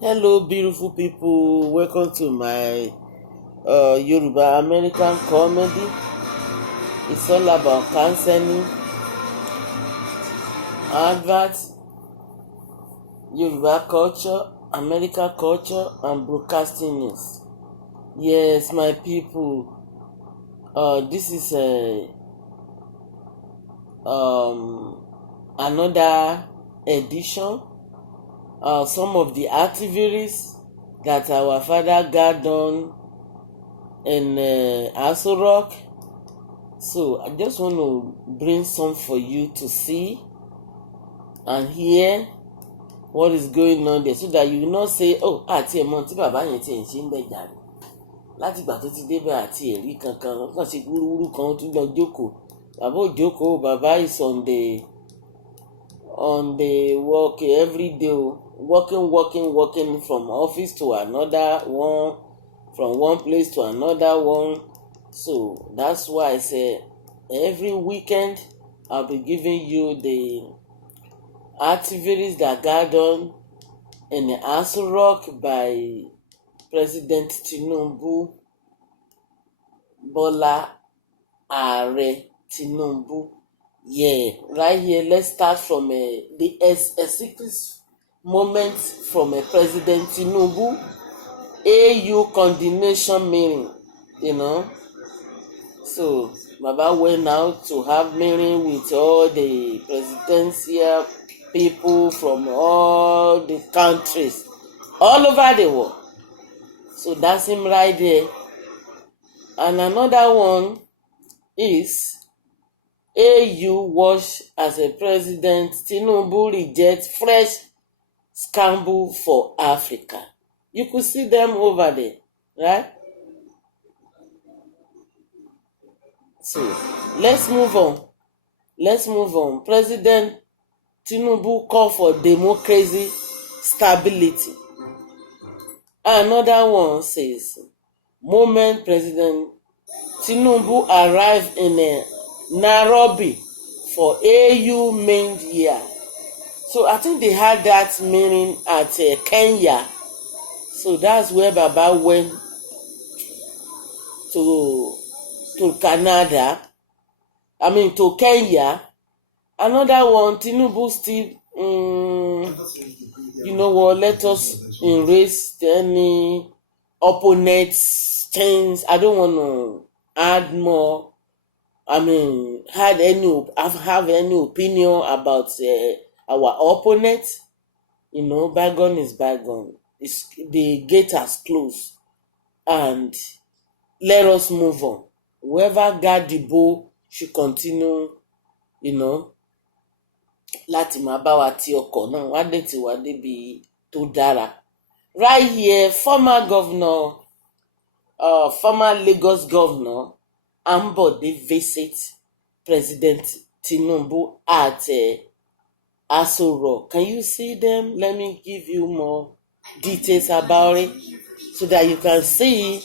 Hello, beautiful people. Welcome to my Yoruba American comedy. It's all about counseling, adverts, Yoruba culture, American culture, and broadcasting news. Yes, my people. This is another edition. Some of the activities that our father got done in Aso Rock. So I just want to bring some for you to see and hear what is going on there, so that you will not say, oh, àti ẹ̀mọ́ tí bàbá yẹn ti ẹ̀ ń ṣe ń bẹ̀ jàre láti ìgbà tó ti débẹ̀ àti ẹ̀rí kankan wọ́n kàn ṣe wúrúwúrú kan ó tún lọ jókòó. Bàbá ò jókòó, bàbá is on the work every day, working from office to another one, from one place to another one. So that's why I say every weekend I'll be giving you the activities that got done in the Aso Rock by President Tinubu, Bola Are Tinubu. Yeah, right here, let's start from the executive moment from President Tinubu, AU coordination meeting, So, Baba went out to have meeting with all the presidential people from all the countries, all over the world. So that's him right there. And another one is AU watch as a president, Tinubu rejects fresh scramble for Africa. You could see them over there, right? So let's move on. President Tinubu call for democracy, stability. Another one says, moment President Tinubu arrived in Nairobi for AU main year. So I think they had that meeting at Kenya. So that's where Baba went to Canada. To Kenya. Another one, Tinubu still, let us erase any opponents' things. I don't want to add more. Have any opinion about our opponent. Bygone is bygone. The gate has closed, and let us move on. Whoever got the ball should continue, láti máa bá wa ti ọkọ̀ náà wá dé tí wá débi tó dára. Right here, former Lagos governor Ambode visit President Tinubu at Aso Rock. Can you see them? Let me give you more details about it so that you can see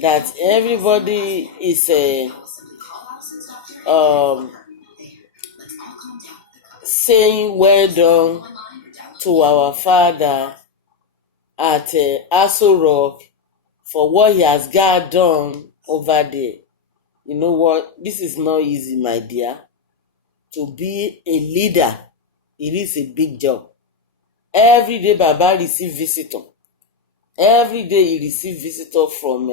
that everybody is saying well done to our father at Aso Rock for what he has got done over there. You know what? This is not easy, my dear. To be a leader, it is a big job. Every day Baba receive visitor. Every day he receive visitor from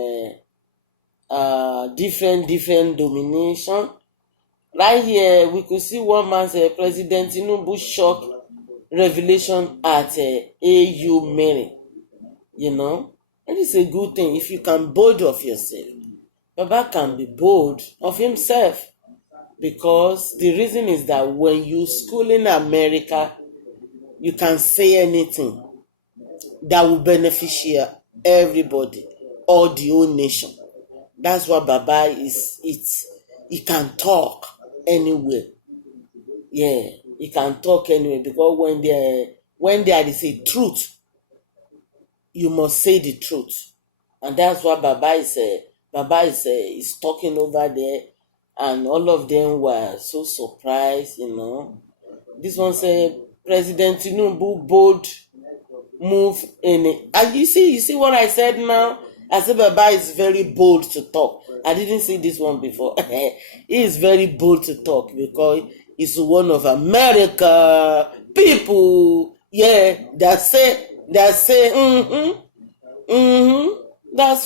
different domination. Right here, we could see one man say President Tinubu shock revelation at AU meeting. It is a good thing if you can bold of yourself. Baba can be bold of himself, because the reason is that when you school in America, you can say anything that will benefit everybody or the whole nation. That's what Baba is. He can talk anywhere. Yeah, he can talk anywhere, because when there is a truth, you must say the truth, and that's what Baba is talking over there, and all of them were so surprised. This one said President Tinubu bold move in it. And you see what I said now? I said Baba is very bold to talk. I didn't see this one before. He is very bold to talk because he's one of America people. Yeah, that's that's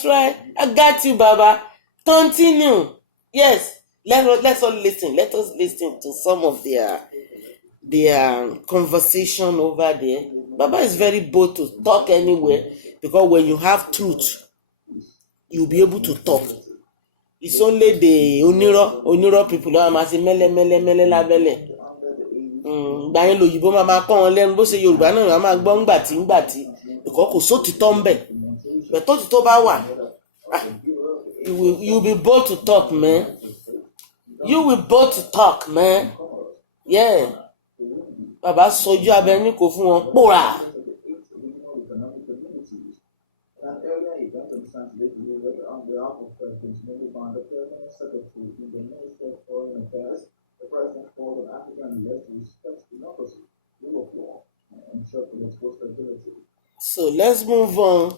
right. I got you, Baba. Continue. Yes. Let's all listen. Let us listen to some of their conversation over there. Baba is very bold to talk anywhere because when you have truth, you'll be able to talk. It's only the onírọ́ people that máa ṣe mẹ́lẹ́mẹ́lẹ́mẹ́lẹ́ lábẹ́lẹ̀. Ìgbà yẹn lòyìnbó máa kọ́ wọn lẹ́nu bó ṣe Yorùbá náà máa gbọ́ ńgbàtí because kò sótìtọ́ ń bẹ̀. But tótìtọ́ bá wà, you be bold to talk, man. You will bold to talk, man. Yeah. Bàbá sojú abẹnú kò fún wọn pòrà. So let's move on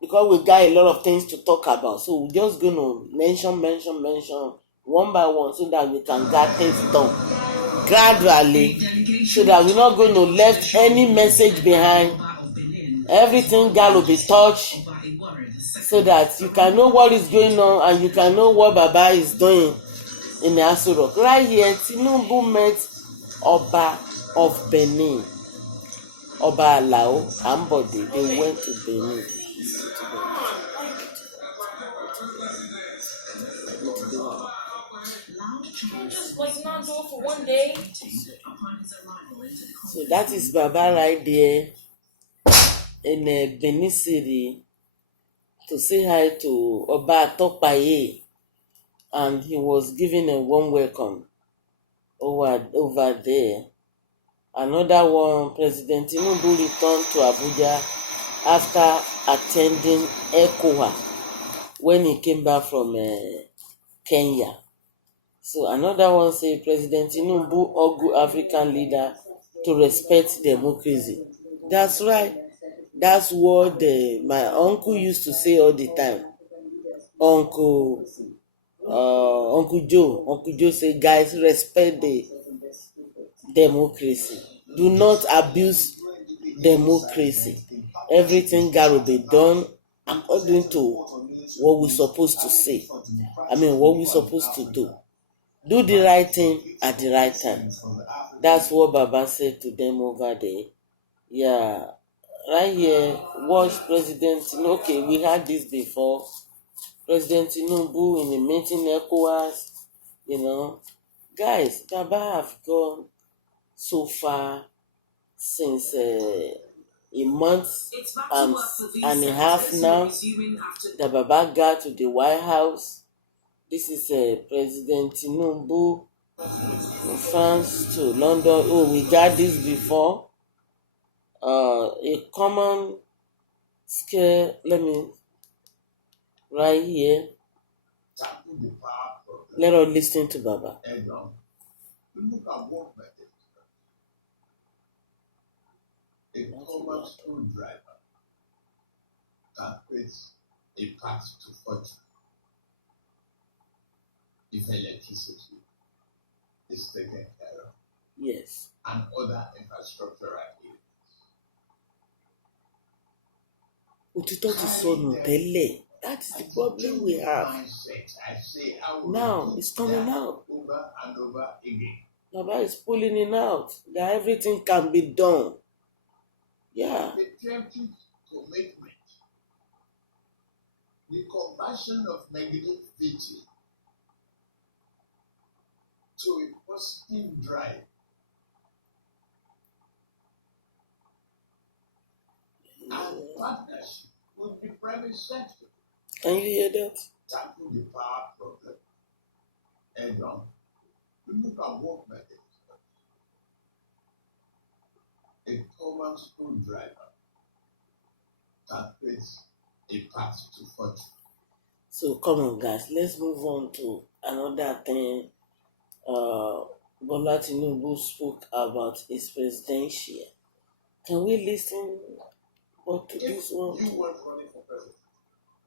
because we got a lot of things to talk about. So we're just gonna mention one by one so that we can get things done gradually, so that we're not going to left any message behind. Everything God will be touched, so that you can know what is going on and you can know what Baba is doing in the Aso Rock. Right here, Tinubu met Oba of Benin, Oba Alao Ambode. They went to Benin. So that is Baba right there in Benin City to say hi to Oba Topaye, and he was given a warm welcome over there. Another one, President Tinubu returned to Abuja after attending ECOWA when he came back from Kenya. So another one say President Tinubu urged African leader to respect democracy. That's right. That's what my uncle used to say all the time. Uncle Joe say, guys, respect the democracy. Do not abuse democracy. Everything got to be done according to what we're supposed to say. What we're supposed to do. Do the right thing at the right time. That's what Baba said to them over there. Yeah. Right here, watch President. Okay, we had this before. President Tinubu in the meeting ECOWAS, guys, Baba have gone so far since a month and a half now that Baba got to the White House. This is President Tinubu from France to London. Oh, we got this before. A common scare. Let me right here. Let us listen to Baba. A common screwdriver that creates a path to fortune if electricity is taken care of. Yes. And other infrastructural areas. Òtítọ́ ti sọnù tẹ́lẹ̀. That is the problem we have. Now it's coming out. Over and over again. Baba is pulling it out that everything can be done. Yeah. The preemptive commitment, the conversion of negativity to a positive drive. And partnership with the private sector. Can you hear that? Tackle the power problem. And look at work methods. A common screwdriver that creates a path to fortune. So come on, guys, let's move on to another thing. Bola Tinubu spoke about his presidential Can we listen to If this one? you weren't running for president,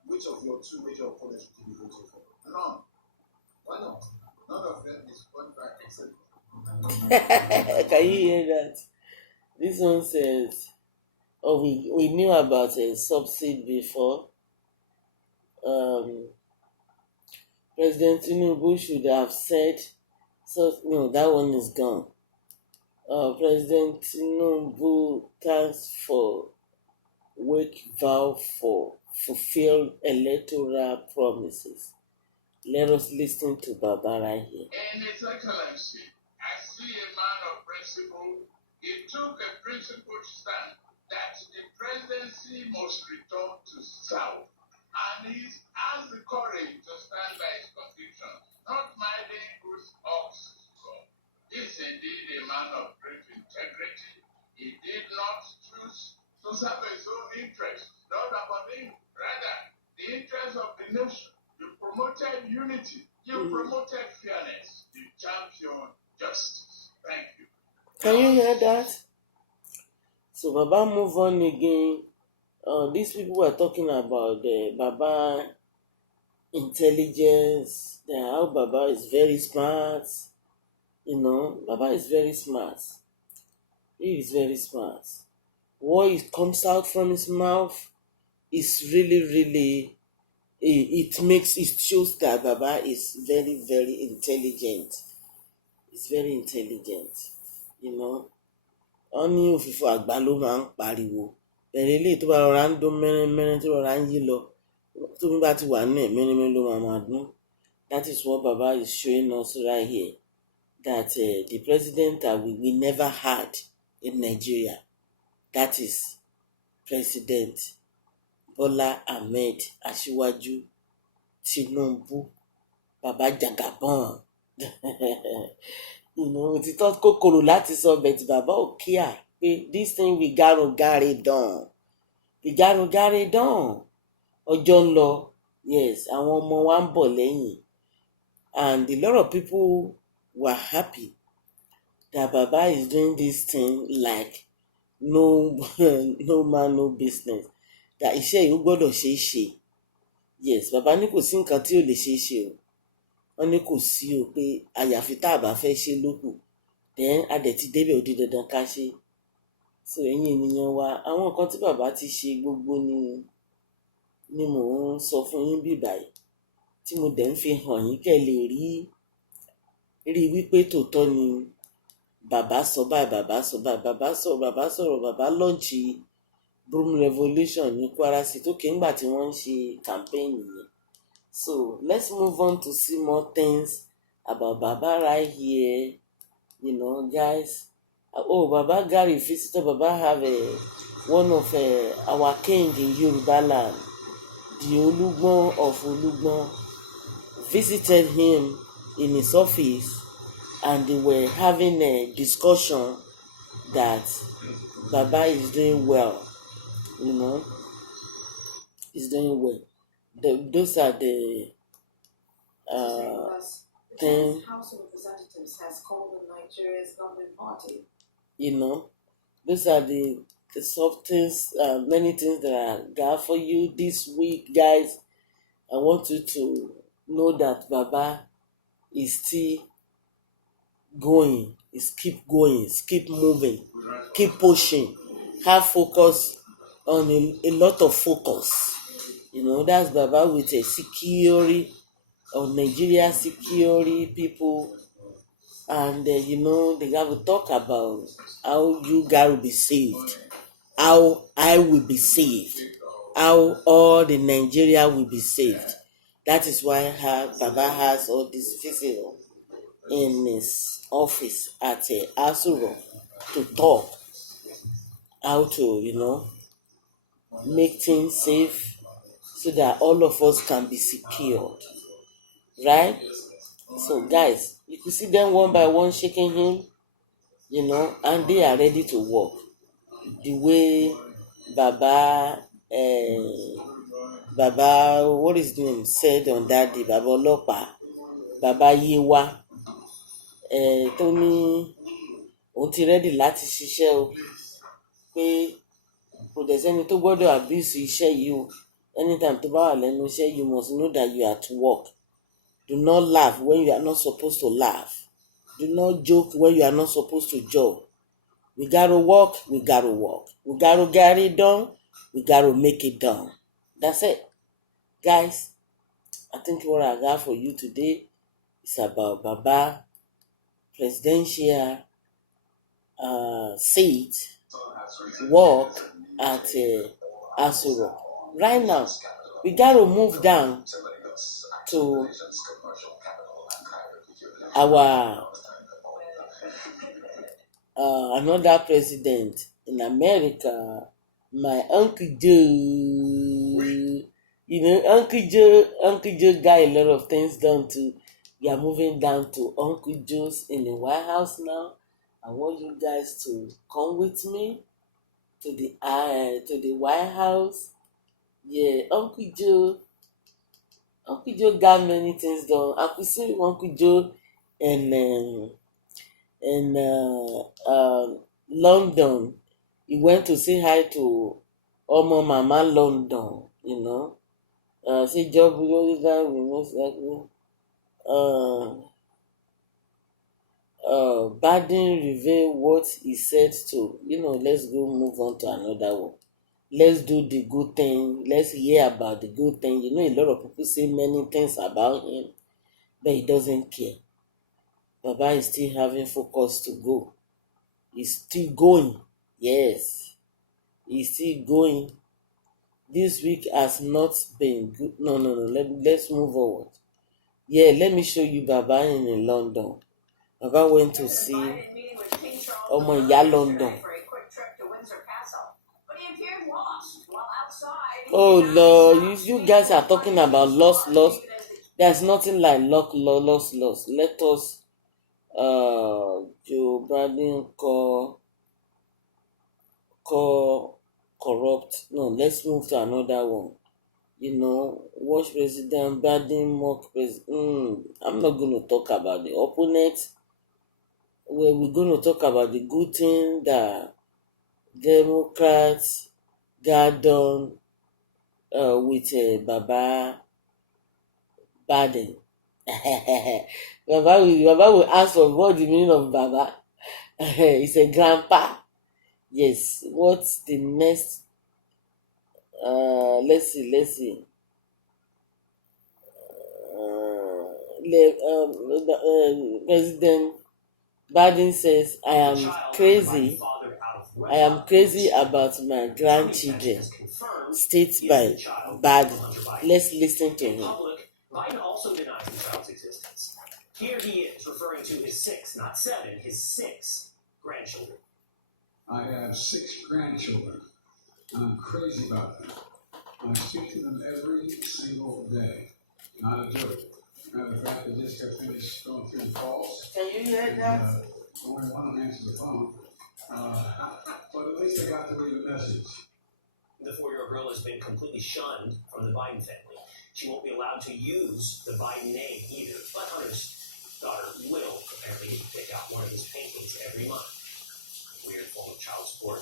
which of your two major opponents would you be voting for? None. Why not? None of them is qualified except. Can you hear that? This one says, oh, we knew about a subsidy before. President Tinubu should have said, so no, that one is gone. President Tinubu thanks for wake vow for fulfilled electoral promises. Let us listen to Baba right here. And His Excellency, I see a man of principle. He took a principled stand that the presidency must return to South. And he has the courage to stand by his conviction, not minding whose ox go. He is indeed a man of great integrity. He did not choose to serve his own interests, not about him, rather the interests of the nation. You promoted unity. You promoted fairness. You championed justice. Thank you. Can you hear that? So Baba move on again. These people were talking about the Baba intelligence, how Baba is very smart. Baba is very smart. He is very smart. What comes out from his mouth is really, it shows that Baba is very, very intelligent. He's very intelligent. Wọ́n ní òfìfo àgbà ló máa ń pariwo. Bẹ̀rẹ̀ eléyìí tó bá rọra ń dún mẹ́rẹ́mẹ́rẹ́ tó rọra ń yí lọ, tómi bá ti wà nínú ẹ̀ mẹ́rẹ́mẹ́rẹ́ ló máa dún. That is what Baba is showing us right here. That the president that we never had in Nigeria, that is President Bola Ahmed Asiwaju Tinubu, Baba Jagabon. Òtítọ́ kòkòrò láti sọ bẹ̀tì bàbá ò kíá pé this thing we gotta it done. We gotta it done. Ọjọ́ ń lọ, yes, àwọn ọmọ wa ń bọ̀ lẹ́yìn. And a lot of people were happy that Baba is doing this thing like no man, no business. That iṣẹ́ yìí ó gbọ́dọ̀ ṣeé ṣe. Yes, Baba ní kò sí nǹkan tí ò lè ṣeé ṣe o. Wọ́n ní kò sí o pé àyàfi tá a bá fẹ́ ṣe lókù. Then a dẹ̀ ti débẹ̀ ó di dandan ká ṣe. So ẹ̀yin ènìyàn wa, àwọn nǹkan tí Baba ti ṣe gbogbo ni mò ń sọ fún yín bí báyìí. Tí mo dẹ̀ ń fi hàn yín kẹ́ lè rí wípé tòótọ́ ni Baba sọ báyìí, Baba sọ báyìí, Baba sọ̀rọ̀, Baba lọ́ọ̀nchì Broom Revolution ní Kwara State tó kéńgbà tí wọ́n ń ṣe campaign yẹn. So let's move on to see more things about Baba right here. Guys. Oh, Baba Gary visitor. Baba have one of our king in Yoruba land, the Olugbon of Olugbon, visited him in his office, and they were having a discussion that Baba is doing well. He's doing well. Those are the things. House of Representatives has called on Nigeria's governing party. Those are the soft things, many things that I got for you this week, guys. I want you to know that Baba is still going. Keep going, keep moving, keep pushing. Have focus on a lot of focus. That's Baba with a security of Nigeria, security people. And they have to talk about how you guys will be saved, how I will be saved, how all the Nigeria will be saved. That is why Baba has all this visitor in his office at Asuro to talk how to make things safe so that all of us can be secured, right? So guys, you could see them one by one shaking him, and they are ready to work. The way Baba, what is his name, said on that day, Baba Olopa, Baba Yewa, tó ní òun ti ready láti ṣiṣẹ́ o. pé kò dẹ̀ sẹ́ni tó gbọ́dọ̀ abuse iṣẹ́ yìí o. Anytime tó bá wà lẹ́nu iṣẹ́, you must know that you are at work. Do not laugh when you are not supposed to laugh. Do not joke when you are not supposed to joke. We gotta work, we gotta work. We gotta get it done, we gotta make it done. That's it. Guys, I think what I got for you today is about Baba presidential seat work at Aso Rock. Right now, we gotta move down to our another president in America, my Uncle Joe. You know, Uncle Joe got a lot of things done too. We are moving down to Uncle Joe's in the White House now. I want you guys to come with me to the White House. Yeah, Uncle Joe got many things done. I could see Uncle Joe in London. He went to say hi to Omo Mama London, you know. Say job Biden revealed what he said to, let's go move on to another one. Let's do the good thing. Let's hear about the good thing. You know, a lot of people say many things about him, but he doesn't care. Baba is still having focus to go. He's still going. Yes, he's still going. This week has not been good. No. Let's move forward. Yeah, let me show you Baba in London. Baba went to see Omo Iya London. Oh Lord, you guys are talking about loss. There's nothing like loss. Let us Joe Biden call corrupt. No, let's move to another one. You know, watch President Biden mock president. I'm not going to talk about the opponent. We're going to talk about the good thing that Democrats got done with Baba Biden. Baba will ask for what the meaning of Baba. He's a grandpa. Yes. What's the next? Let's see. President Biden says, I am crazy about my grandchildren. States by Biden. Let's listen to him. Biden also denies the child's existence. Here he is referring to his 6, not 7, his 6 grandchildren. I have 6 grandchildren, and I'm crazy about them. I speak to them every single day. Not a joke. Matter of fact, I just got finished going through the calls. Can you hear that? Only one will answer the phone. But at least I got to read the message. The 4-year-old girl has been completely shunned from the Biden family. She won't be allowed to use the Biden name either. But Hunter's daughter will apparently pick out one of his paintings every month. Weird form of child support.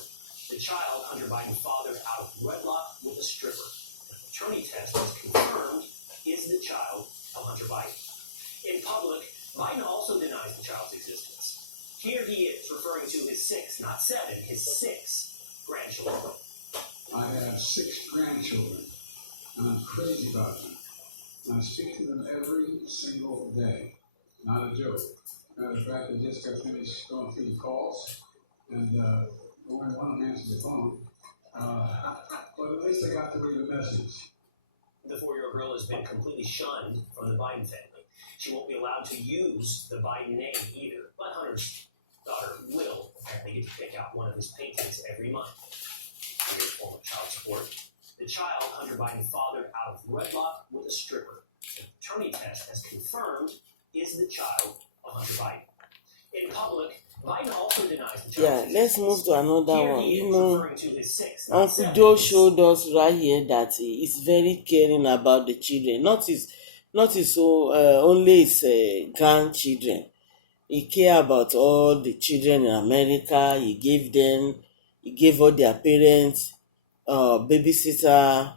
The child Hunter Biden fathered out of wedlock with a stripper. The paternity test has confirmed is the child of Hunter Biden. In public, Biden also denies the child's existence. Here he is referring to his 6, not 7, his 6 grandchildren. I have 6 grandchildren, and I'm crazy about them. I speak to them every single day. Not a joke. Matter of fact, I just got finished going through the calls, and only one will answer the phone. But at least I got to read the message. The 4-year-old girl has been completely shunned from the Biden family. She won't be allowed to use the Biden name either. But Hunter's daughter will apparently get to pick out one of his paintings every month. Weird form of child support. The child Hunter Biden fathered out of wedlock with a stripper. The paternity test has confirmed is the child of Hunter Biden. In public, Biden also denies the child. Yeah, let's move to another one. He is referring to his 6, Uncle 7, Joe showed us right here that he is very caring about the children, not his only his grandchildren. He care about all the children in America. He gave them He gave all their parents babysitter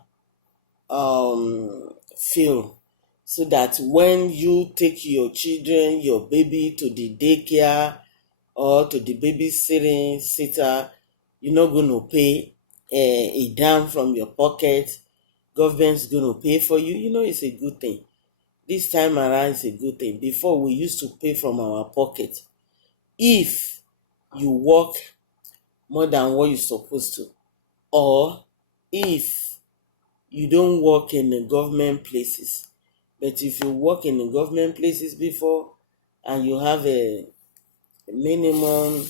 feel, so that when you take your children, your baby to the daycare or to the babysitting sitter, you're not going to pay a dime from your pocket. Government's going to pay for you. It's a good thing. This time around, it's a good thing. Before, we used to pay from our pocket. If you work more than what you're supposed to, or if you don't work in the government places. But if you work in the government places before and you have a minimum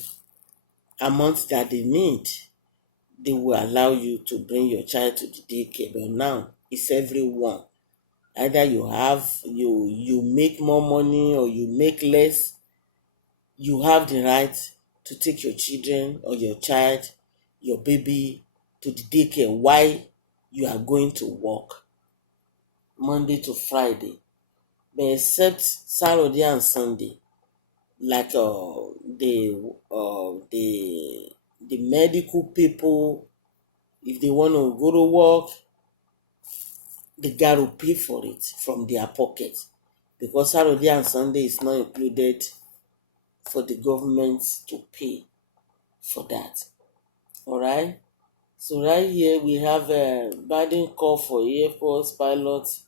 amount that they need, they will allow you to bring your child to the daycare. But now it's everyone. Either you make more money or you make less, you have the right to take your children or your child, your baby, to the daycare while you are going to work Monday to Friday. But except Saturday and Sunday, like the medical people, if they want to go to work, they got to pay for it from their pocket, because Saturday and Sunday is not included for the government to pay for that. All right. So right here we have a Biden call for Air Force pilots.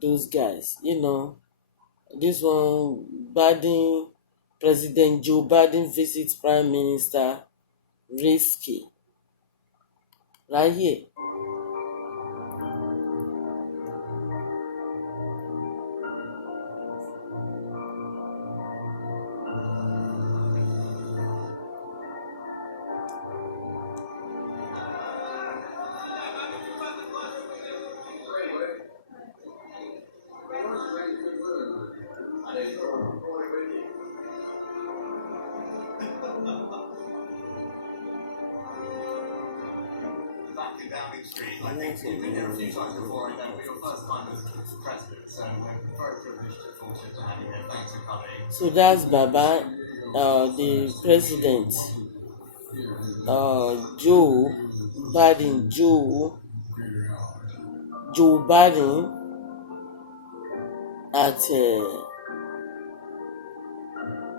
Those guys, this one, Biden, President Joe Biden visits Prime Minister Risky. Right here. Back in Downing Street, I think you've been here a few times before. I know, but your first time as president, so we're very privileged and fortunate to have you here. Thanks for coming. So that's Baba, the president, Joe Biden, Joe Biden at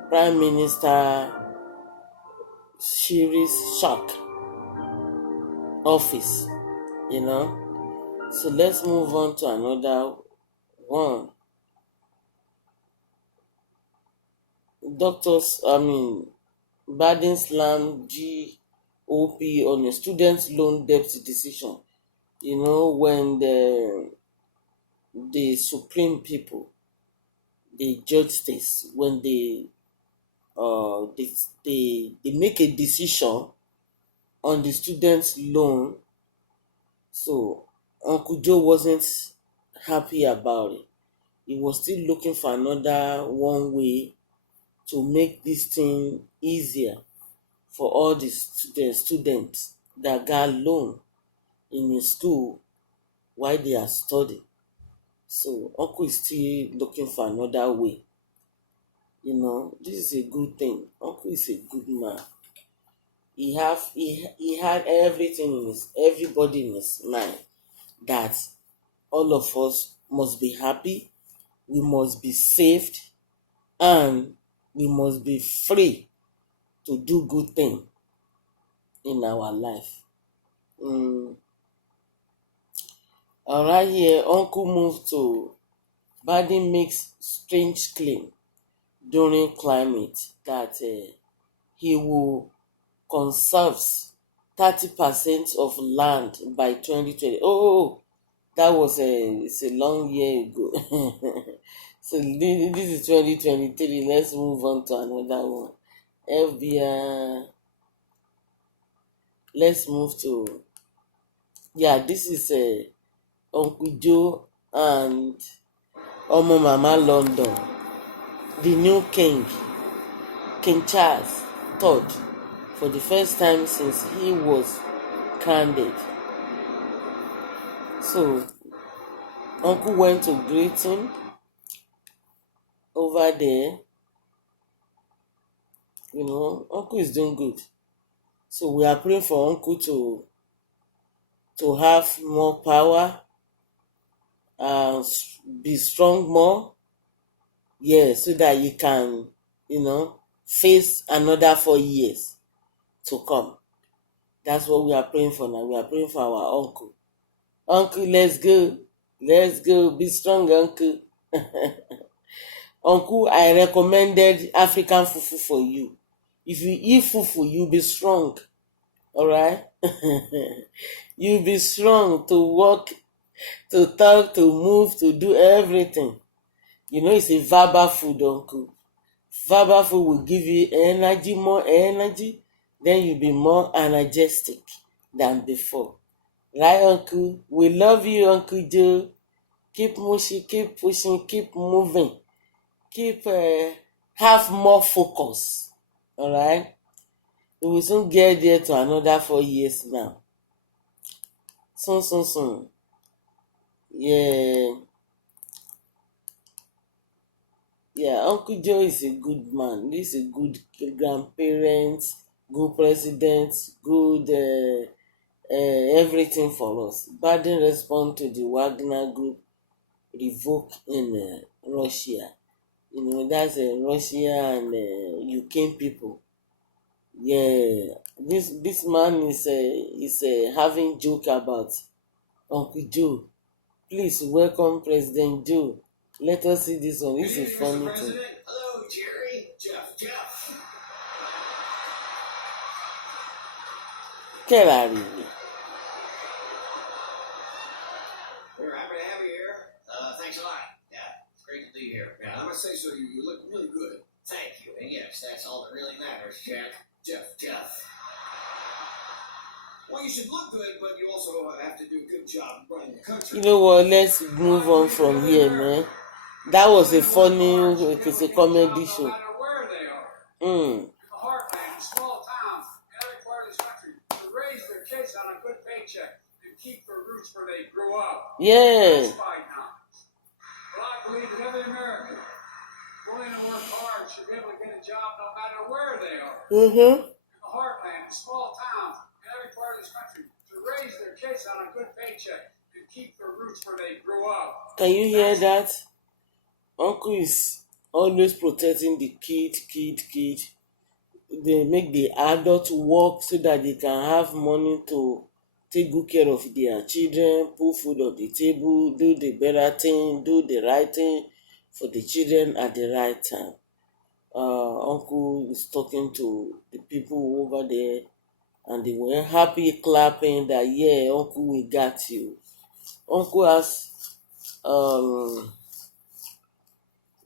Prime Minister Shiri's Shock office, So let's move on to another one. Biden slammed GOP on a student loan debt decision. When the Supreme people, the judge states, when they make a decision on the student's loan, so Uncle Joe wasn't happy about it. He was still looking for another one way to make this thing easier for all the students that got loan in his school while they are studying. So Uncle is still looking for another way. This is a good thing. Uncle is a good man. He had everybody in his mind that all of us must be happy, we must be saved, and we must be free to do good things in our life. All right, here, Uncle moved to Biden makes strange claim during climate that he will conserve 30% of land by 2020. Oh, that was it's a long year ago. So this is 2023. Let's move on to another one. FBI. Let's move to, this is Uncle Joe and Omo Mama London, the new king, King Charles III, for the first time since he was crowned. So Uncle went to greet him over there. Uncle is doing good. So we are praying for Uncle to have more power and be strong more. Yeah, so that he can, face another 4 years to come. That's what we are praying for now. We are praying for our uncle. Uncle, let's go. Let's go. Be strong, uncle. Uncle, I recommended African fufu for you. If you eat fufu, you'll be strong. All right? You'll be strong to walk, to talk, to move, to do everything. It's a verbal food, uncle. Verbal food will give you energy, more energy. Then you'll be more energetic than before. Right, uncle? We love you, Uncle Joe. Keep pushing, keep moving. Have more focus. All right? We will soon get there to another 4 years now. Soon. Yeah. Yeah, Uncle Joe is a good man. He's a good grandparent, good president, good everything for us. Biden respond to the Wagner Group revoke in Russia. That's Russia and Ukraine people. Yeah, this man is having joke about Uncle Joe. Please welcome President Joe. Let us see this one. This is funny thing. Hello, Jerry. Jeff. Quelle arrivée. We're happy to have you here. Thanks a lot. Yeah, it's great to be here. Yeah, I must say so. You look really good. Thank you. And yes, that's all that really matters, Jack. Jeff. Well, you should look good, but you also have to do a good job running the country. You know what? Let's move on from here, man. That was a funny, it's a comedy show. No matter where they are. The heartland, small towns, in every part of this country, to raise their kids on a good paycheck and keep their roots where they grew up. Yeah. That's my times. But I believe that every American willing to work hard should be able to get a job no matter where they are. In the heartland, small towns, in every part of this country, to raise their kids on a good paycheck and keep their roots where they grew up. Can you hear that? Uncle is always protecting the kid. They make the adult work so that they can have money to take good care of their children, put food on the table, do the better thing, do the right thing for the children at the right time. Uncle is talking to the people over there, and they were happy, clapping that, yeah, Uncle, we got you. Uncle has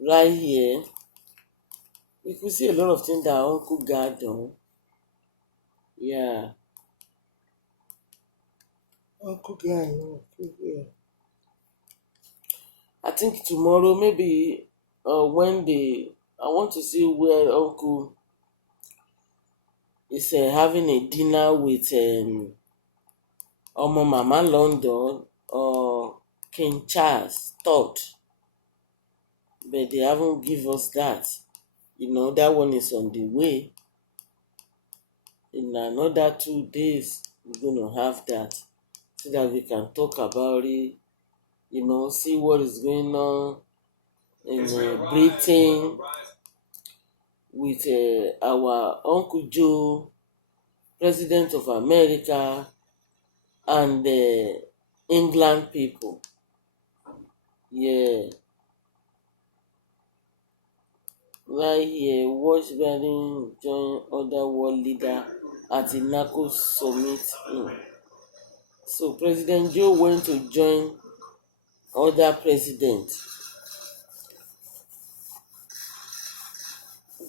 right here, we could see a lot of things that Uncle got done. Yeah. Uncle got yeah. I think tomorrow, maybe I want to see where Uncle is having a dinner with Mama London or King Charles III. But they haven't given us that. That one is on the way. In another 2 days, we're going to have that so that we can talk about it, see what is going on in Britain with our Uncle Joe, President of America, and the England people. Yeah. Right here, watch Biden join other world leader at the NACO summit. So President Joe went to join other presidents.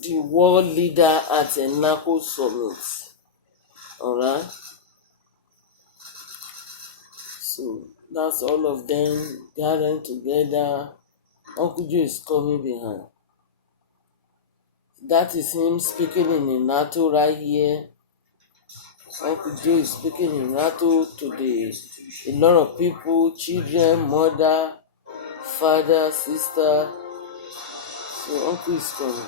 The world leader at a NACO summit. Alright? So that's all of them gathering together. Uncle Joe is coming behind. That is him speaking in the NATO right here. Uncle Joe is speaking in NATO to a lot of people, children, mother, father, sister. So Uncle is coming.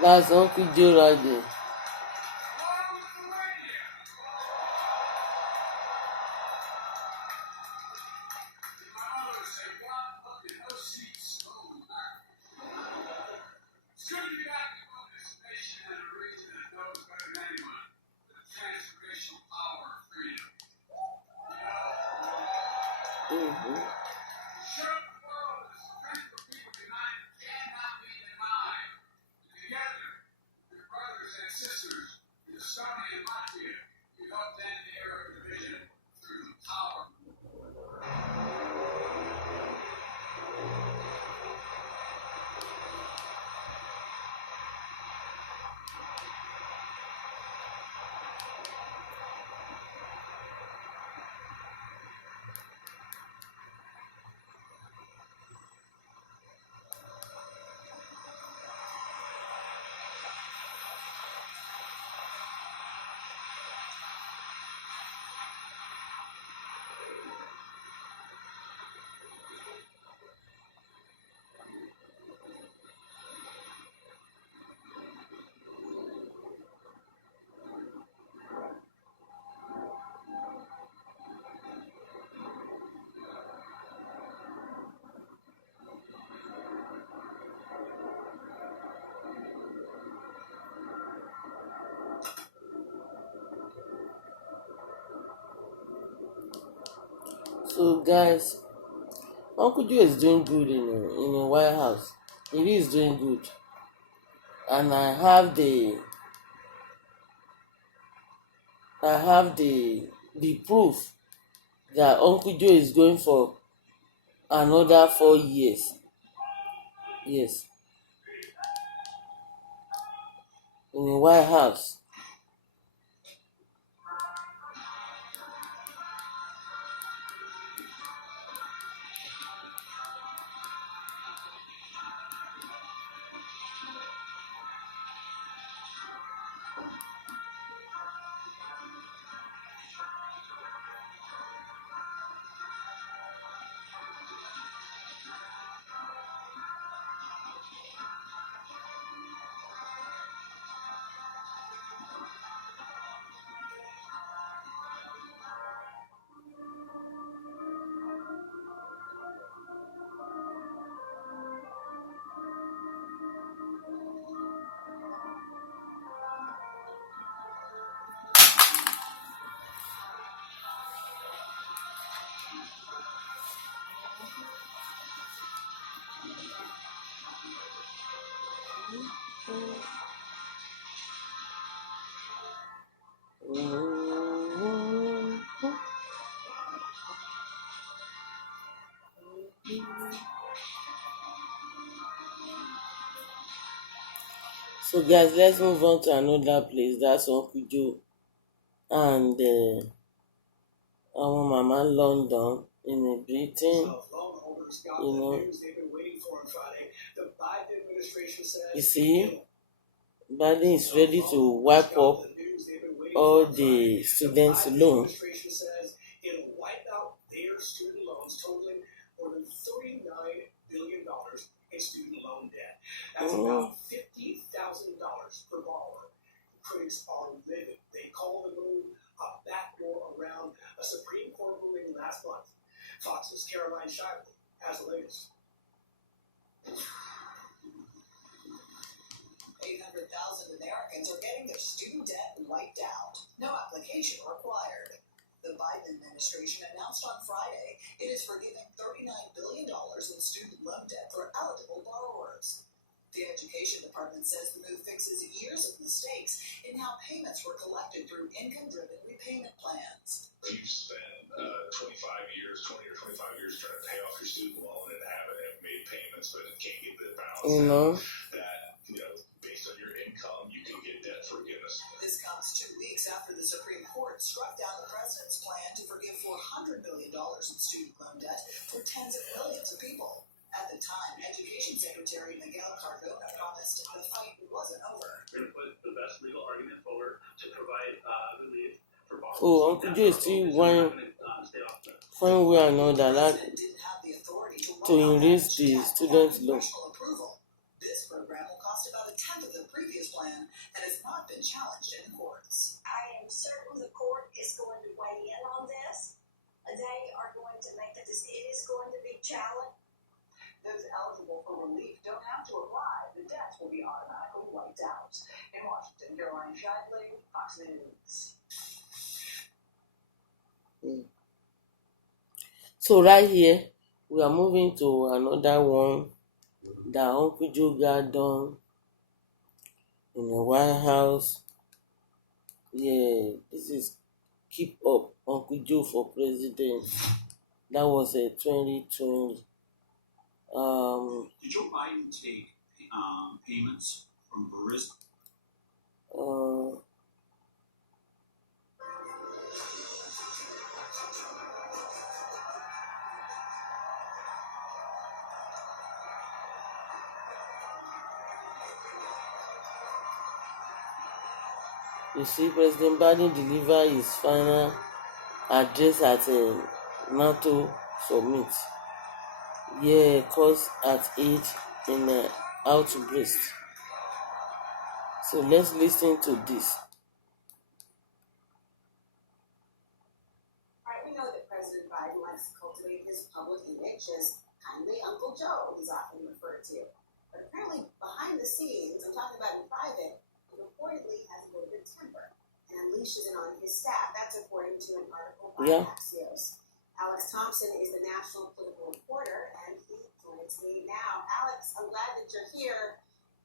That's Uncle Joe right there. Mm-hmm. So guys, Uncle Joe is doing good in the White House. He is doing good, and I have the proof that Uncle Joe is going for another 4 years. Yes, in the White House. So guys, let's move on to another place. That's Uncle Joe and our Mama London in Britain. You know, you see, Biden is ready to wipe up all the students' loan. Student loan debt. That's about $50,000 per borrower. Critics are livid. They call the move a backdoor around a Supreme Court ruling last month. Fox's Caroline Shively has the latest. 800,000 Americans are getting their student debt wiped out. No application required. The Biden administration announced on Friday it is forgiving $39 billion in student loan debt for eligible borrowers. The Education Department says the move fixes years of mistakes in how payments were collected through income-driven repayment plans. You spend 20 or 25 years trying to pay off your student loan and haven't made payments, but can't get the balance based on your income, you can get debt forgiveness. This comes 2 weeks after the Supreme Court struck down the president's plan to forgive $400 billion in student loan debt for tens of millions of people. At the time, Education Secretary Miguel Cardona promised the fight wasn't over. We're going to put the best legal argument forward to provide relief for borrowers. So Uncle Joe is still one way or another to erase the student loan. This program will cost about a tenth of the previous challenged in the courts. I am certain the court is going to weigh in on this. They are going to make a decision. It is going to be challenged. Those eligible for relief don't have to apply. The debts will be automatically wiped out. In Washington, Caroline Shidley, Fox News. So right here, we are moving to another one that Uncle Joe got done in the White House. Yeah, this is Keep Up Uncle Joe for President. That was a 2020. Did Joe Biden take payments from Barista? You see, President Biden delivered his final address at a NATO summit. Yeah, cause at aid in how to breast. So let's listen to this. Right, we know that President Biden likes to cultivate his public image as kindly Uncle Joe, he's often referred to. But apparently, behind the scenes, I'm talking about in private, he reportedly has a little bit of temper and unleashes it on his staff. That's according to an article by Axios. Alex Thompson is the national political reporter, and he joins me now. Alex, I'm glad that you're here.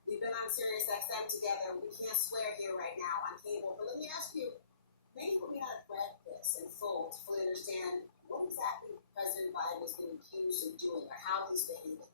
We've been on Sirius XM together. We can't swear here right now on cable, but let me ask you, many people may not have read this in full to fully understand what exactly President Biden has been accused of doing or how he's behaving.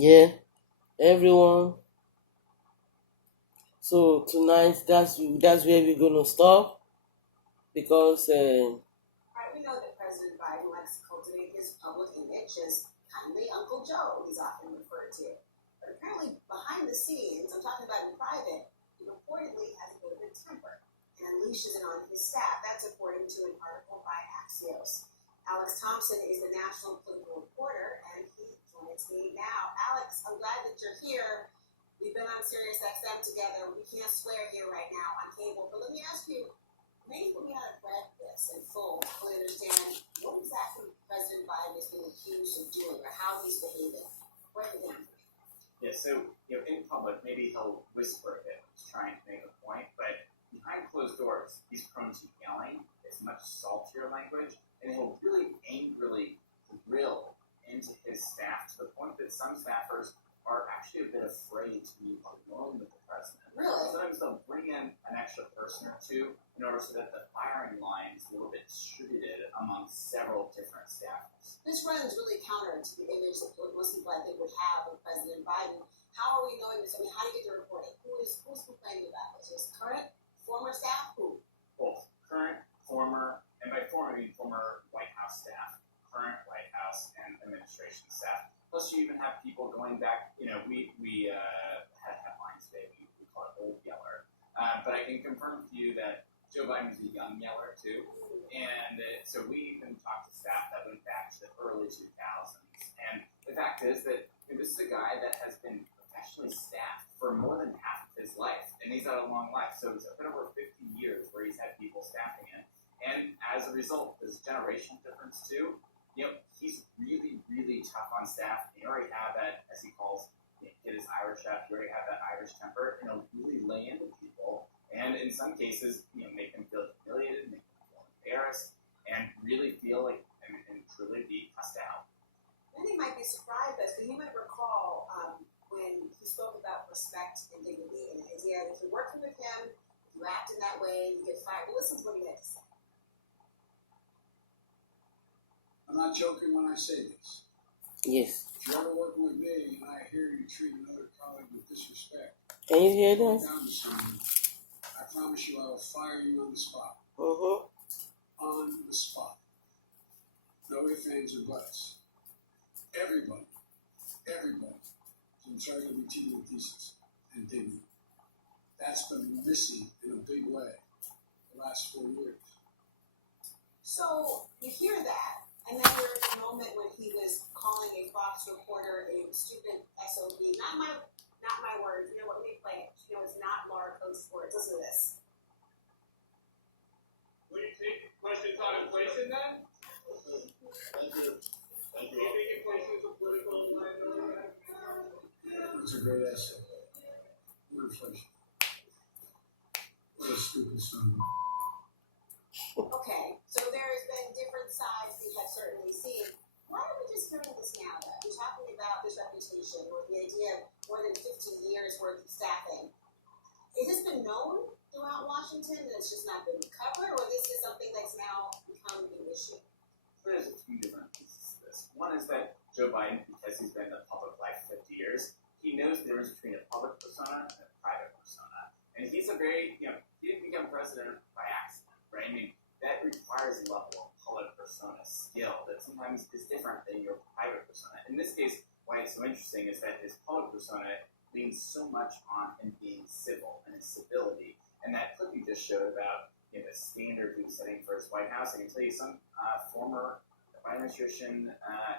Yeah, everyone. So tonight, that's where we're gonna stop because Right, we know that President Biden likes to cultivate his public image as kindly Uncle Joe, he's often referred to. But apparently, behind the scenes, I'm talking about in private, he reportedly has a little bit of temper and unleashes it on his staff. That's according to an article by Axios. Alex Thompson is the national political reporter, and he joins me now. Alex, I'm glad that you're here. We've been on Sirius XM together. We can't swear here right now on cable, but let me ask you, many people may not have read this in full to fully understand what exactly President Biden has been accused of doing or how he's behaving. Break it down. Yeah, so in public, maybe he'll whisper a bit, just trying to make a point, but behind closed doors, he's prone to yelling. It's much saltier language, and he'll really angrily drill into his staff to the point that some staffers are actually a bit afraid to be alone with the president. Really? Sometimes they'll bring in an extra person or two in order so that the firing line is a little bit distributed among several different staffers. This runs really counter to the image that most people I think would have of President Biden. How are we knowing this? I mean, how do you get the reporting? Who's complaining about this? Is current, former staff? Who? Both current, former, and by former I mean former White House staff, current White House and administration staff. Plus, you even have people going back. We had headlines today. We call it old yeller. But I can confirm to you that Joe Biden is a young yeller too, and so we even talked to staff that went back to the early 2000s. And the fact is that this is a guy that has been professionally staffed for more than half of his life, and he's had a long life. So it's been over 50 years where he's had people staffing him, and as a result, there's generational difference too. He's really, really tough on staff. He already have that, as he calls, get his Irish up. He already have that Irish temper, and he'll really lay into people. And in some cases, make them feel humiliated, make them feel embarrassed, and really feel like and truly be cussed out. might be surprised at, but you might recall when he spoke about respect and dignity and the idea that if you're working with him, if you act in that way, you get fired. Well, listen to what he had to say. I'm not joking when I say this. Yes. If you're ever working with me and I hear you treat another colleague with disrespect, Can you hear that? down to someone, I promise you I will fire you on the spot. Uh-huh. On the spot. No ifs, ands, or buts. Everybody is entitled to be treated with decency and dignity. That's been missing in a big way the last 4 years. So you hear that, and then there's a moment when he was calling a Fox reporter a stupid SOB. Not my words. You know what? Let me play it. You know, it's not Laura Coates' words. Listen to this. Will you take questions on inflation then? Thank you. Do you think inflation is a political liability? It's a great essay. What inflation? What a stupid son. Okay, so there's been different sides we have certainly seen. Why are we just hearing this now, though? We're talking about this reputation or the idea of more than 15 years worth of staffing. Has this been known throughout Washington and it's just not been covered, or this is something that's now become an issue? There's a few different pieces to this. One is that Joe Biden, because he's been in the public life for 50 years, he knows the difference between a public persona and a private persona. And he's a very, he didn't become president by accident, right? I mean, that requires a level of public persona skill that sometimes is different than your private persona. In this case, why it's so interesting is that his public persona leans so much on him being civil and his civility. And that clip you just showed about the standard he was setting for his White House, I can tell you some former Biden administration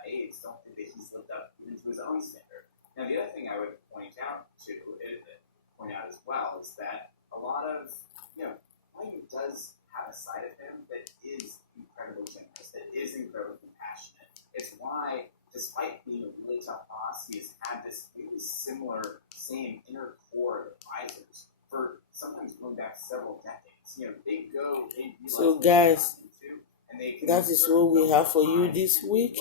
aides don't think that he's lived up even to his own standard. Now, the other thing I would point out as well is that a lot of, Biden does have a side of him that is incredibly generous, that is incredibly compassionate. It's why, despite being a really tough boss, he has had this really similar, same inner core of advisors for sometimes going back several decades. They realize So, guys, and they can that is what we have for you this week.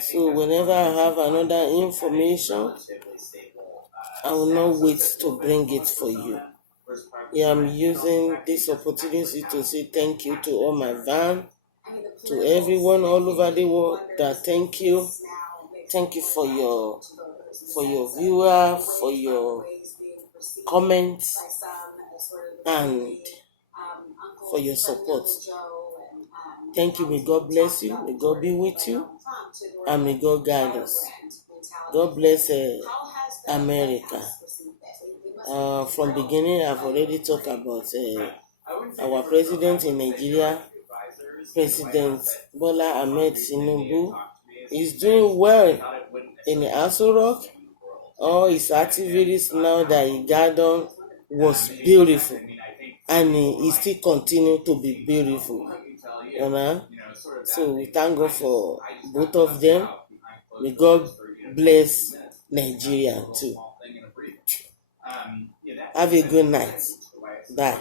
So whenever I have another information, I will not wait to bring it for you. Yeah, I'm using this opportunity to say thank you to all my van, to everyone all over the world. That thank you for your viewer, for your comments, and for your support. Thank you. May God bless you. May God be with you. And may God guide us. God bless America. From beginning, I've already talked about our president in Nigeria, President Bola Ahmed Tinubu. He's doing well in the Aso Rock. All his activities now that he gathered was beautiful, and he still continue to be beautiful. So we thank God for both of them. May God bless Nigeria too. Have a good night. Bye.